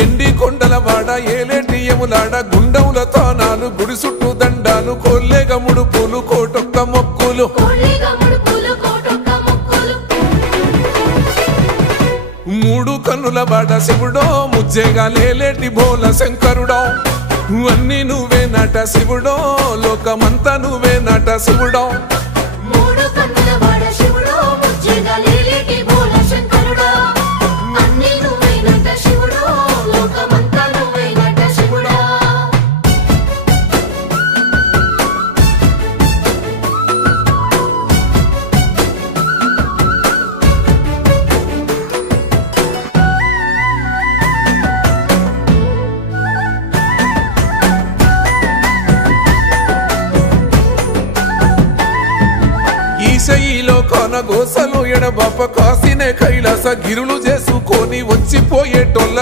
ఎండి కొండల వాడ ఏలేటి యములాడ గుండముల తానాలు గుడి చుట్టూ దండాలు కోల్లేగ ముడుపులు కోటొక్క మొక్కులు మూడు కన్నుల వాడ శివుడో ముజ్జేగా లేలేటి భోల శంకరుడో అన్ని నువ్వే నట శివుడో లోకమంతా నువ్వే నట శివుడో ఈశయిలో కొన గోసలు ఎడబాప కాసినే కైలాస గిరులు చేసుకొని వచ్చిపోయేటోళ్ళ